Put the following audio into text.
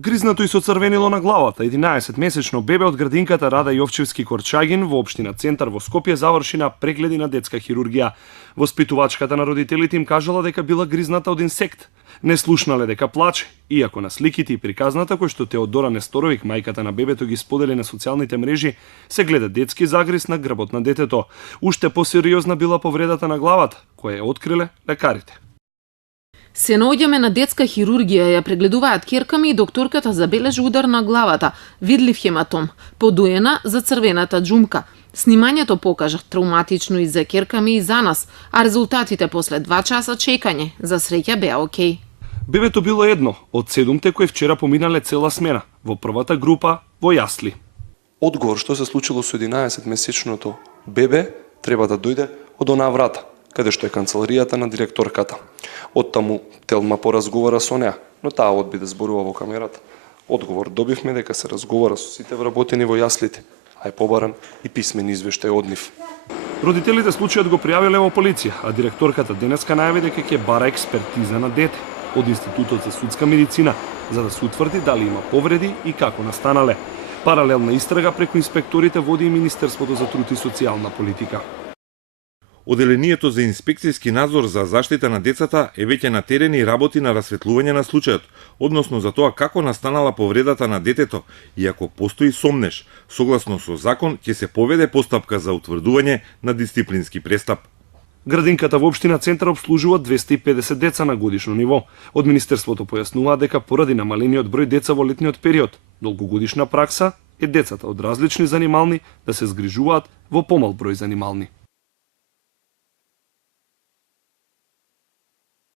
Гризнато и со црвенило на главата, 11-месечно бебе од градинката Рада Јовчевски-Корчагин во општина Центар во Скопје заврши на прегледи на детска хирургија. Воспитувачката на родителите им кажала дека била гризната од инсект. Не слушнале дека плаче, иако на сликите и приказната кои што Теодора Несторовик, мајката на бебето, ги сподели на социјалните мрежи, се гледа детски загриз на грбот на детето. Уште посериозна била повредата на главата, која ја откриле лекарите. Се наоѓаме на детска хирургија, ја прегледуваат ќерка ми и докторката забележи удар на главата, видлив хематом, подоена за црвената џумка. Снимањето покажа травматично и за ќерка ми и за нас, а резултатите после 2 часа чекање за среќа беа окей. Бебето било едно од 7 кои вчера поминале цела смена, во првата група во јасли. Одговор што се случило со 11-месечното бебе треба да дојде од онаа врата, каде што е канцеларијата на директорката. Оттаму Телма поразговара со неа, но таа одби да зборува во камерата. Одговор добивме дека се разговара со сите вработени во јаслите, а е побаран и писмен извештај од нив. Родителите случајот го пријавиле во полиција, а директорката денеска најави дека ќе бара експертиза на дете од Институтот за судска медицина, за да се утврди дали има повреди и како настанале. Паралелна истрага преку инспекторите води и Министерството за труд и социјална политика. Оделението за инспекцијски надзор за заштита на децата е веќе на терен и работи на расветлување на случајот, односно за тоа како настанала повредата на детето, и ако постои сомнеш, согласно со закон ќе се поведе постапка за утврдување на дисциплински престап. Градинката во општина Центар обслужува 250 деца на годишно ниво. Од Министерството појаснува дека поради намалениот број деца во летниот период, долгогодишна пракса е децата од различни занимални да се згрижуваат во помал број занимални.